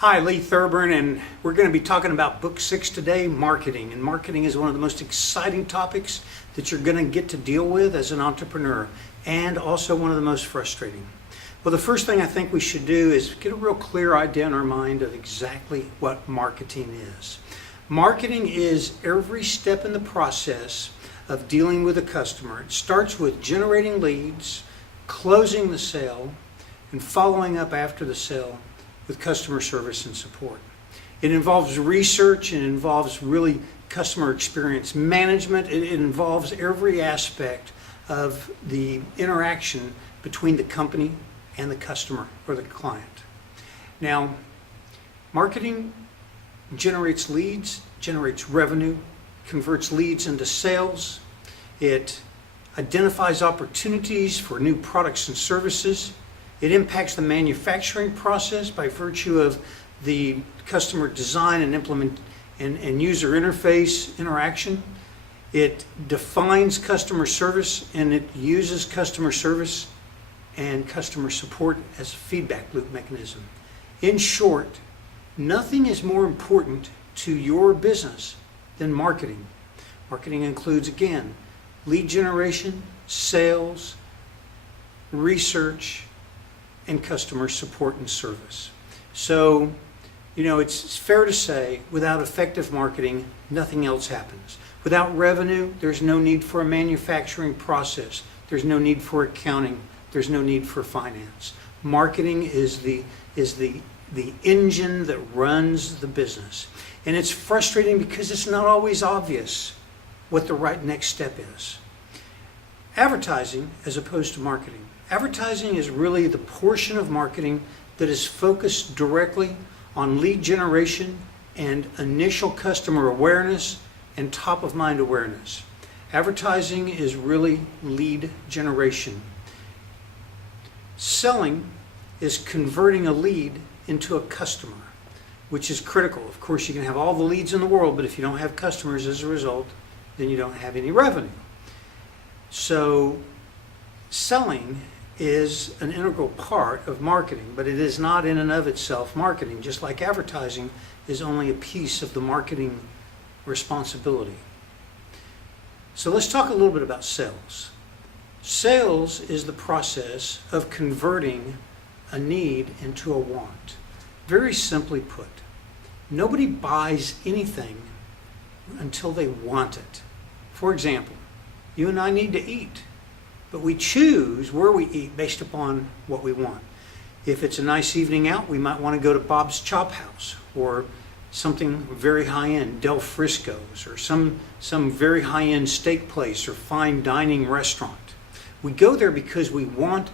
Hi, Lee Thurburn, and we're going to be talking about Book 6 today, marketing. And marketing is one of the most exciting topics that you're going to get to deal with as an entrepreneur, and also one of the most frustrating. Well, the first thing I think we should do is get a real clear idea in our mind of exactly what marketing is. Marketing is every step in the process of dealing with a customer. It starts with generating leads, closing the sale, and following up after the sale with customer service and support. It involves research, it involves really customer experience management, it involves every aspect of the interaction between the company and the customer or the client. Now, marketing generates leads, generates revenue, converts leads into sales. It identifies opportunities for new products and services. It impacts the manufacturing process by virtue of the customer design and implement and user interface interaction. It defines customer service, and it uses customer service and customer support as a feedback loop mechanism. In short, nothing is more important to your business than marketing. Marketing includes, again, lead generation, sales, research, and customer support and service. So, it's fair to say without effective marketing, nothing else happens. Without revenue, there's no need for a manufacturing process. There's no need for accounting. There's no need for finance. Marketing is the engine that runs the business. And it's frustrating because it's not always obvious what the right next step is. Advertising as opposed to marketing. Advertising is really the portion of marketing that is focused directly on lead generation and initial customer awareness and top of mind awareness. Advertising is really lead generation. Selling is converting a lead into a customer, which is critical. Of course, you can have all the leads in the world, but if you don't have customers as a result, then you don't have any revenue. So selling is an integral part of marketing, but it is not in and of itself marketing, just like advertising is only a piece of the marketing responsibility. So let's talk a little bit about sales. Sales is the process of converting a need into a want. Very simply put, nobody buys anything until they want it. For example, you and I need to eat, but we choose where we eat based upon what we want. If it's a nice evening out, we might want to go to Bob's Chop House or something very high-end, Del Frisco's, or some very high-end steak place or fine dining restaurant. We go there because we want